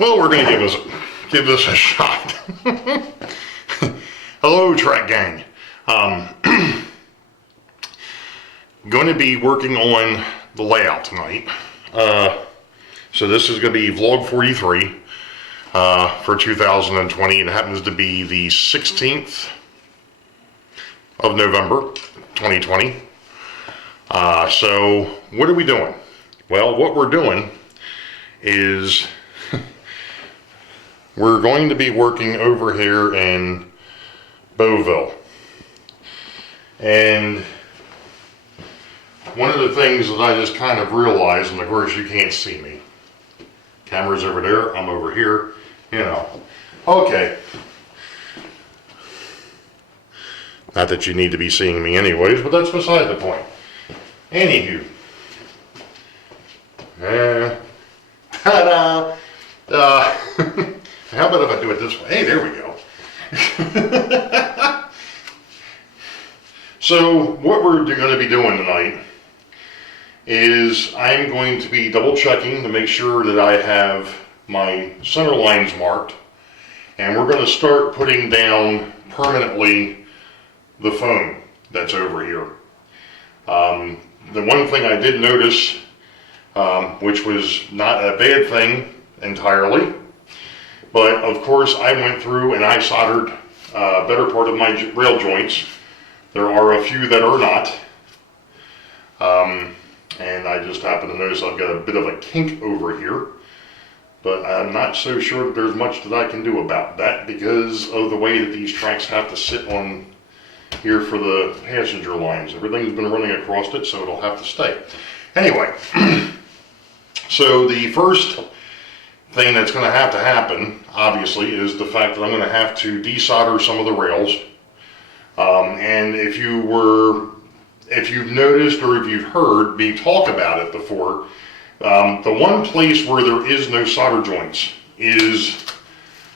Well, we're going to give this a shot. Hello, track gang. Going to be working on the layout tonight. So this is going to be vlog 43 for 2020. It happens to be the 16th of November 2020. So what are we doing? Well, what we're doing is we're going to be working over here in Boeville. And one of the things that I just kind of realized, and of course you can't see me. Camera's over there, I'm over here, you know. Okay. Not that you need to be seeing me anyways, but that's beside the point. Anywho. Ta-da! How about if I do it this way? Hey, there we go. So what we're going to be doing tonight is I'm going to be double checking to make sure that I have my center lines marked, and we're going to start putting down permanently the foam that's over here. The one thing I did notice, which was not a bad thing entirely, but of course I went through and I soldered a better part of my rail joints. There are a few that are not, and I just happen to notice I've got a bit of a kink over here, but I'm not so sure that there's much that I can do about that because of the way that these tracks have to sit on here for the passenger lines. Everything's been running across it, so it'll have to stay. Anyway, so the first thing that's going to happen, obviously, is the fact that I'm going to have to desolder some of the rails. And if you've noticed or if you've heard me talk about it before, the one place where there is no solder joints is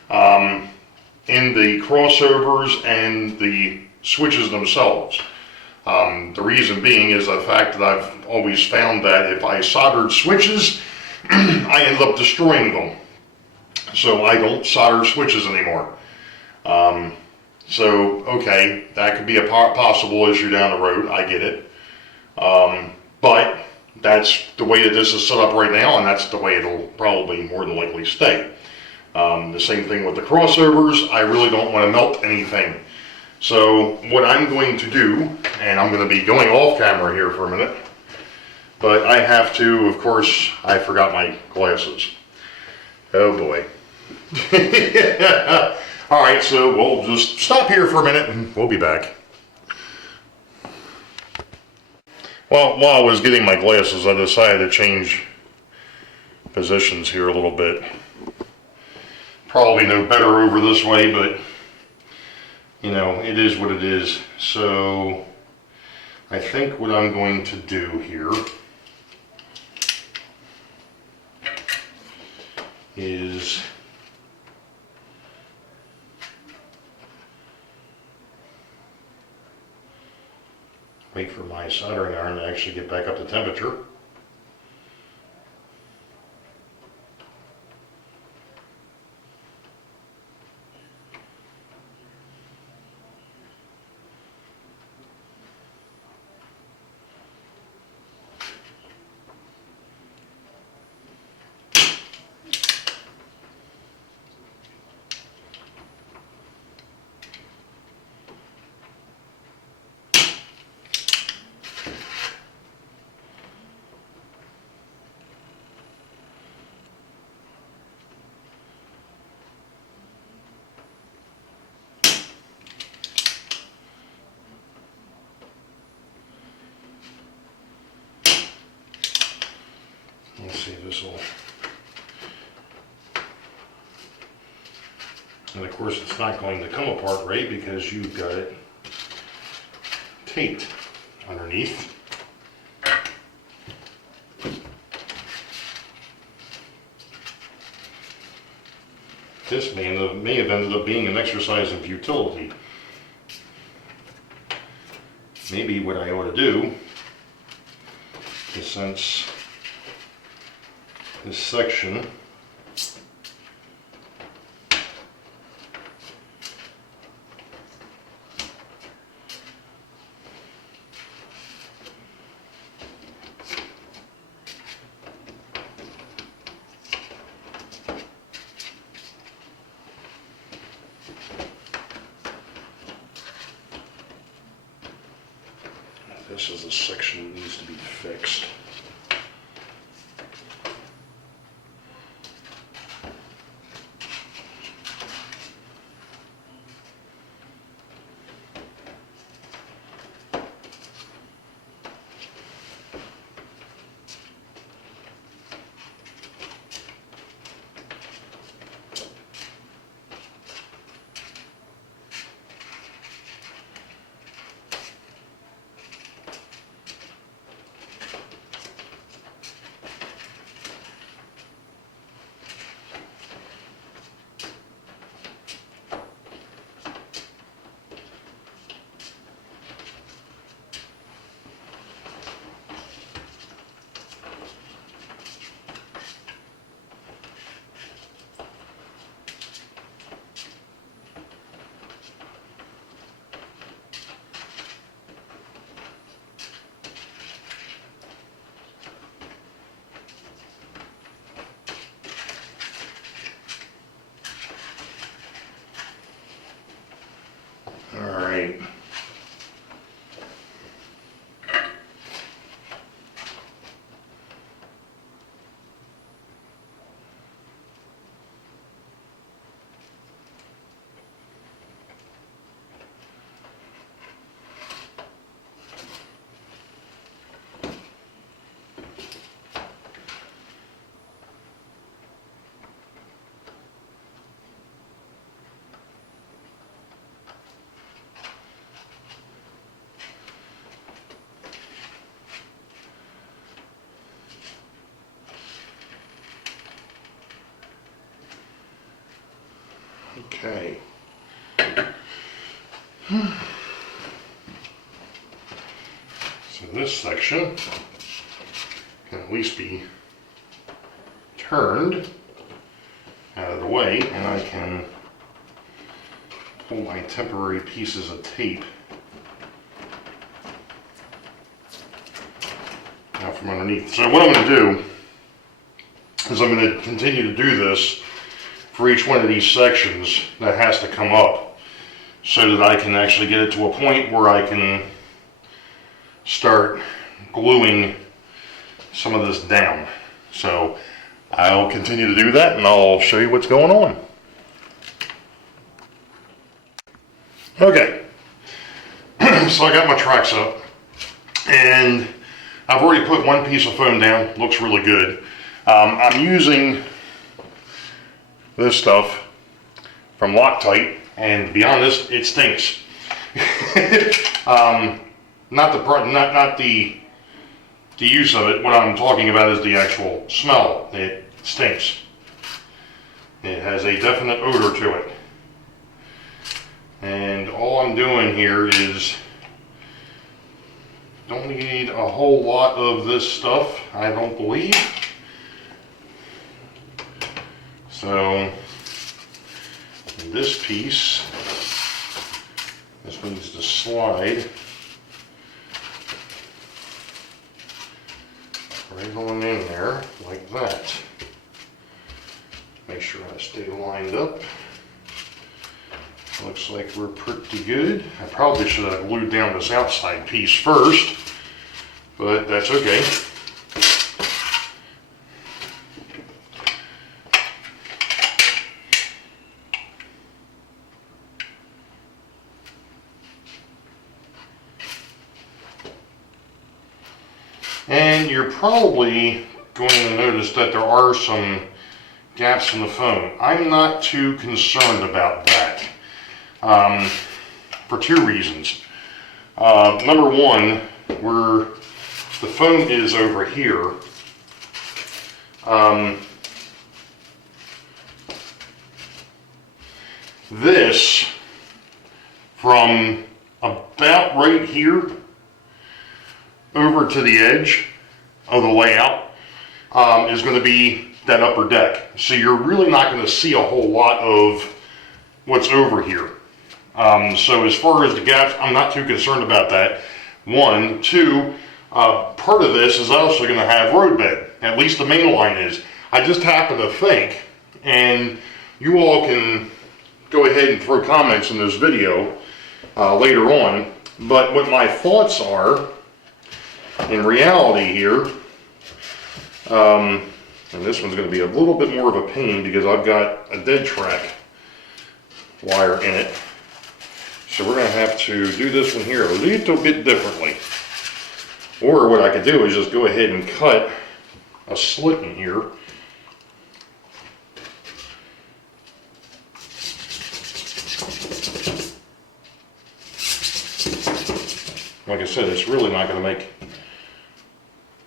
in the crossovers and the switches themselves. The reason being is the fact that I've always found that if I soldered switches, I end up destroying them. So I don't solder switches anymore. So, okay, that could be a possible issue down the road, I get it. But that's the way that this is set up right now, and that's the way it'll probably more than likely stay. The same thing with the crossovers, I really don't want to melt anything. So what I'm going to do, and I'm going to be going off camera here for a minute, but I have to, of course, I forgot my glasses. Oh boy. Alright, so we'll just stop here for a minute and we'll be back. Well, while I was getting my glasses, I decided to change positions here a little bit. Probably no better over this way, but you know, it is what it is. So I think what I'm going to do here is wait for my soldering iron to actually get back up to temperature. Let's see if this will, and of course it's not going to come apart right because you've got it taped underneath. This may have ended up being an exercise in futility. Maybe what I ought to do is, since this section This is a section that needs to be fixed. Alright. Okay. So this section can at least be turned out of the way, and I can pull my temporary pieces of tape out from underneath. So what I'm going to do is I'm going to continue to do this for each one of these sections that has to come up, so that I can actually get it to a point where I can start gluing some of this down. So I'll continue to do that, and I'll show you what's going on. Okay, so I got my tracks up, and I've already put one piece of foam down. Looks really good. I'm using this stuff from Loctite, and to be honest, it stinks. Not the use of it. What I'm talking about is the actual smell. It stinks. It has a definite odor to it. And all I'm doing here is, don't need a whole lot of this stuff, I don't believe. So this piece, this needs to slide right on in there like that. Make sure I stay lined up. Looks like we're pretty good. I probably should have glued down this outside piece first, but that's okay. And you're probably going to notice that there are some gaps in the foam. I'm not too concerned about that for two reasons. Number one, where the foam is over here, this from about right here over to the edge of the layout is going to be that upper deck. So you're really not going to see a whole lot of what's over here. So as far as the gaps, I'm not too concerned about that. One. Two, part of this is also going to have roadbed. At least the main line is. I just happen to think, and you all can go ahead and throw comments in this video later on, but what my thoughts are in reality here, and this one's going to be a little bit more of a pain because I've got a dead track wire in it. So we're going to have to do this one here a little bit differently. Or what I could do is just go ahead and cut a slit in here. Like I said, it's really not going to make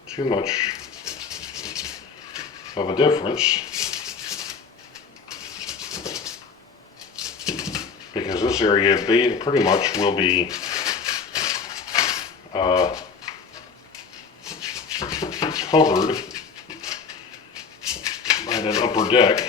too much of a difference because this area pretty much will be covered by that upper deck.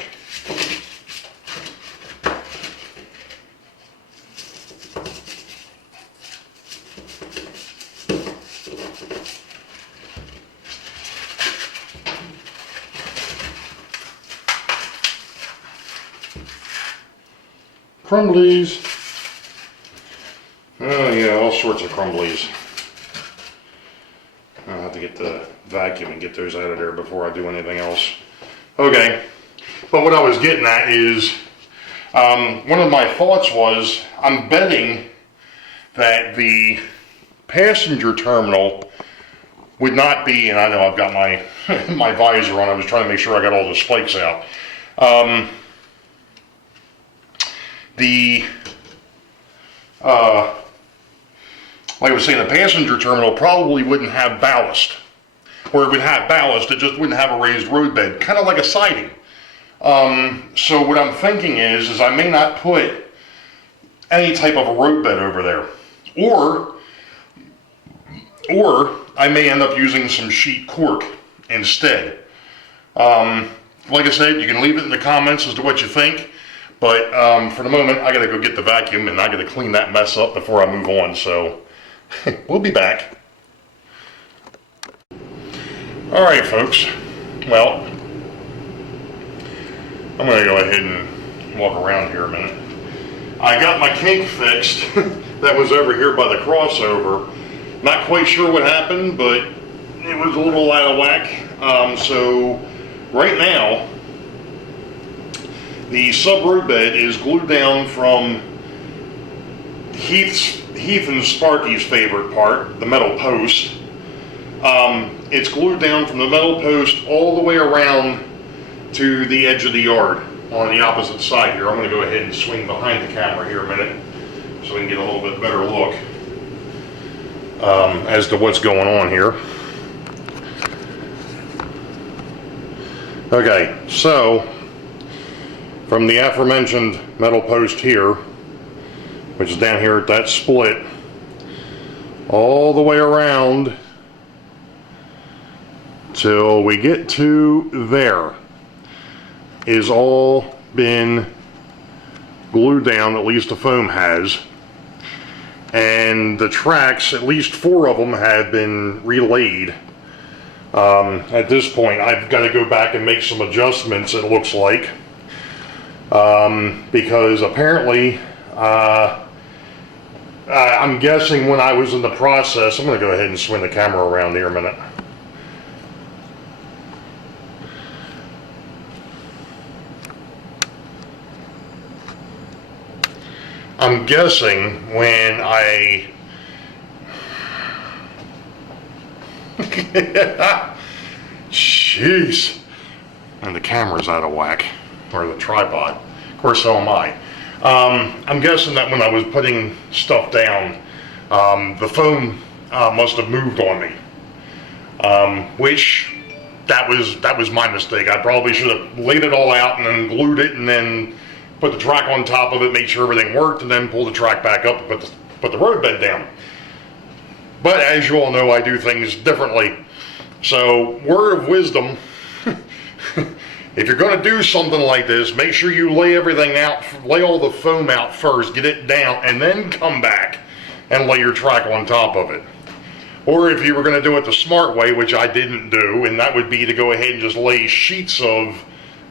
Crumblies. Oh yeah, all sorts of crumblies. I'll have to get the vacuum and get those out of there before I do anything else. Okay, but what I was getting at is, one of my thoughts was, I'm betting that the passenger terminal would not be, and I know I've got my, my visor on, I was trying to make sure I got all the spikes out. Like I was saying, the passenger terminal probably wouldn't have ballast. Or it would have ballast, it just wouldn't have a raised roadbed, kind of like a siding. So what I'm thinking is I may not put any type of a roadbed over there. Or I may end up using some sheet cork instead. Like I said, you can leave it in the comments as to what you think. But for the moment, I gotta go get the vacuum and I gotta clean that mess up before I move on, so we'll be back. All right, folks. Well, I'm gonna go ahead and walk around here a minute. I got my kink fixed that was over here by the crossover. Not quite sure what happened, but it was a little out of whack. So right now, the sub roadbed is glued down from Heath and Sparky's favorite part, the metal post. It's glued down from the metal post all the way around to the edge of the yard on the opposite side here. I'm going to go ahead and swing behind the camera here a minute so we can get a little bit better look as to what's going on here. Okay, so from the aforementioned metal post here, which is down here at that split, all the way around till we get to there, is all been glued down, at least the foam has. And the tracks, at least 4 of them, have been relayed. At this point, I've got to go back and make some adjustments, it looks like. Because apparently, I'm guessing when I was in the process, I'm going to go ahead and swing the camera around here a minute. I'm guessing when I jeez, and the camera's out of whack, or the tripod. Of course, so am I. I'm guessing that when I was putting stuff down, the foam must have moved on me, which that was my mistake. I probably should have laid it all out and then glued it and then put the track on top of it, make sure everything worked, and then pull the track back up and put the roadbed down. But as you all know, I do things differently. So, word of wisdom, if you're going to do something like this, make sure you lay everything out, lay all the foam out first, get it down, and then come back and lay your track on top of it. Or if you were going to do it the smart way, which I didn't do, and that would be to go ahead and just lay sheets of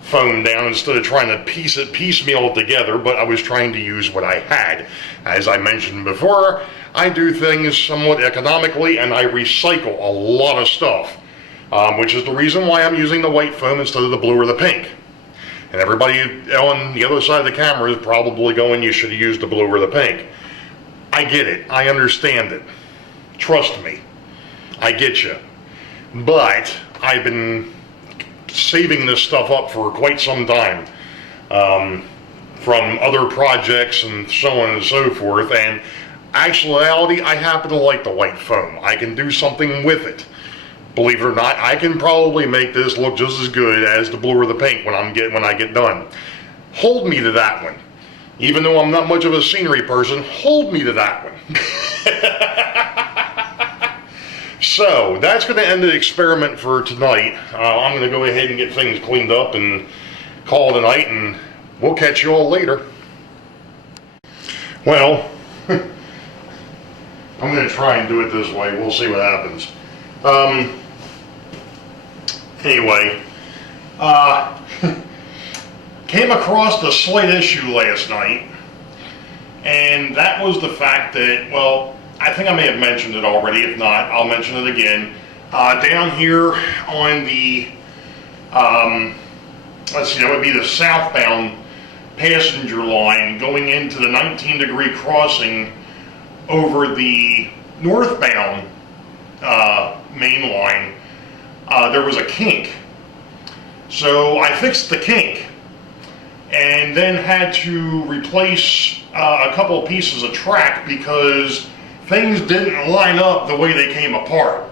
foam down instead of trying to piecemeal it together, but I was trying to use what I had. As I mentioned before, I do things somewhat economically, and I recycle a lot of stuff, which is the reason why I'm using the white foam instead of the blue or the pink. And everybody on the other side of the camera is probably going, you should have used the blue or the pink. I get it. I understand it. Trust me. I get you. But I've been saving this stuff up for quite some time, from other projects and so on and so forth, and actuality, I happen to like the white foam. I can do something with it. Believe it or not, I can probably make this look just as good as the blue or the pink when I get done. Hold me to that one. Even though I'm not much of a scenery person, hold me to that one. So, that's going to end the experiment for tonight. I'm going to go ahead and get things cleaned up and call it a night, and we'll catch you all later. Well, I'm going to try and do it this way. We'll see what happens. Anyway, came across a slight issue last night, and that was the fact that, well, I think I may have mentioned it already. If not, I'll mention it again. Down here on the, let's see, that would be the southbound passenger line going into the 19-degree crossing over the northbound main line, there was a kink. So I fixed the kink and then had to replace a couple of pieces of track because things didn't line up the way they came apart.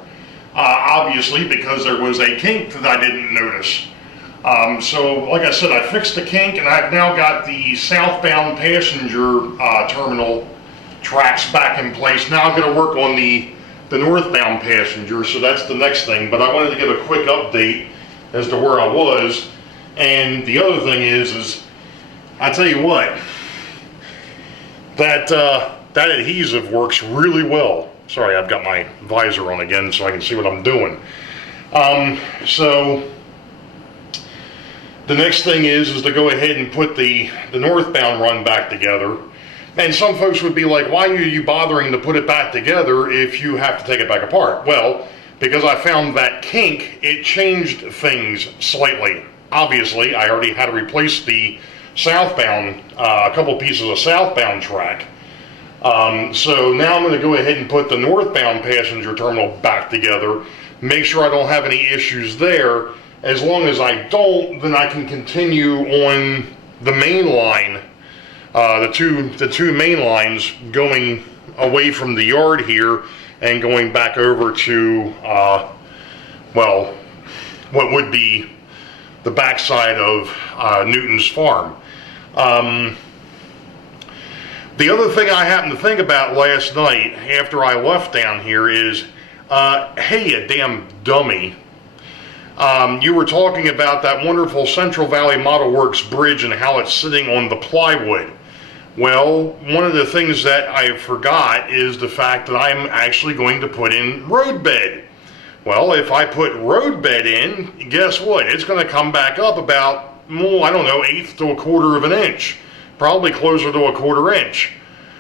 Obviously, because there was a kink that I didn't notice. So, like I said, I fixed the kink, and I've now got the southbound passenger terminal tracks back in place. Now I'm going to work on the northbound passenger, so that's the next thing. But I wanted to give a quick update as to where I was. And the other thing is I tell you what, that adhesive works really well. Sorry, I've got my visor on again so I can see what I'm doing. So the next thing is to go ahead and put the northbound run back together. And some folks would be like, why are you bothering to put it back together if you have to take it back apart? Well, because I found that kink, it changed things slightly. Obviously, I already had to replace the southbound, a couple pieces of southbound track. So now I'm going to go ahead and put the northbound passenger terminal back together, make sure I don't have any issues there. As long as I don't, then I can continue on the main line, the two main lines going away from the yard here and going back over to, well, what would be the backside of Newton's farm. The other thing I happened to think about last night after I left down here is, hey, you damn dummy. You were talking about that wonderful Central Valley Model Works bridge and how it's sitting on the plywood. Well, one of the things that I forgot is the fact that I'm actually going to put in roadbed. Well, if I put roadbed in, guess what? It's going to come back up about, I don't know, 1/8 to 1/4 of an inch. Probably closer to 1/4 inch.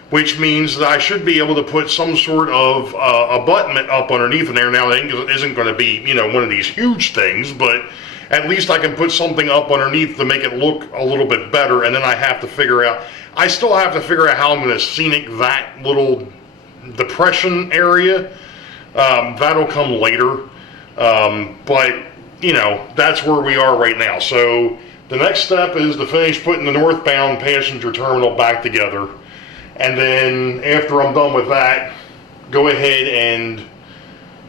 Which means that I should be able to put some sort of abutment up underneath in there. Now, it isn't going to be, you know, one of these huge things, but at least I can put something up underneath to make it look a little bit better. And then I have to figure out, I still have to figure out how I'm going to scenic that little depression area. That'll come later. But, you know, that's where we are right now. So the next step is to finish putting the northbound passenger terminal back together. And then after I'm done with that, go ahead and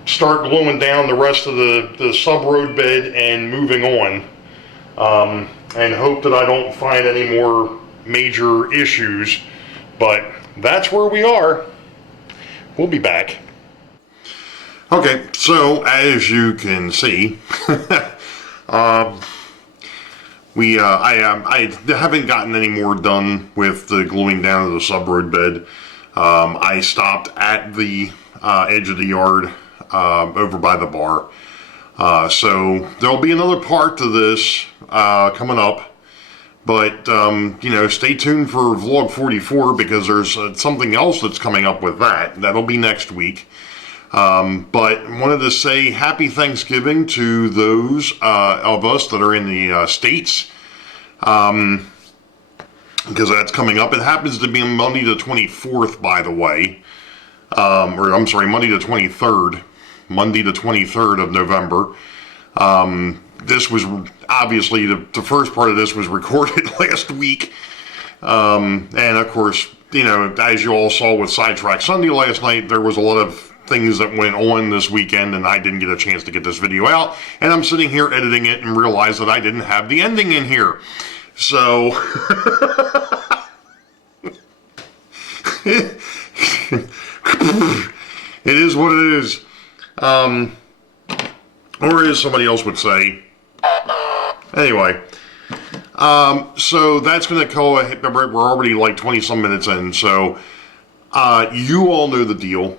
start gluing down the rest of the sub-road bed and moving on. And hope that I don't find any more major issues. But that's where we are. We'll be back. Okay, so as you can see, I haven't gotten any more done with the gluing down of the sub-road bed. I stopped at the edge of the yard over by the bar. So there'll be another part to this coming up. But, you know, stay tuned for vlog 44 because there's something else that's coming up with that. That'll be next week. But wanted to say happy Thanksgiving to those of us that are in the States. Because that's coming up. It happens to be Monday the 24th, by the way. Or I'm sorry, Monday the 23rd. Monday the 23rd of November. This was, obviously, the first part of this was recorded last week. And of course, you know, as you all saw with Sidetrack Sunday last night, there was a lot of things that went on this weekend and I didn't get a chance to get this video out. And I'm sitting here editing it and realized that I didn't have the ending in here. So, it is what it is. Or as somebody else would say. Anyway, so that's going to call we're already like 20 some minutes in. So, you all know the deal.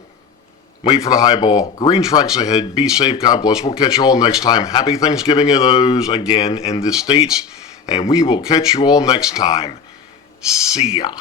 Wait for the highball. Green tracks ahead. Be safe. God bless. We'll catch you all next time. Happy Thanksgiving to those again in the States. And we will catch you all next time. See ya.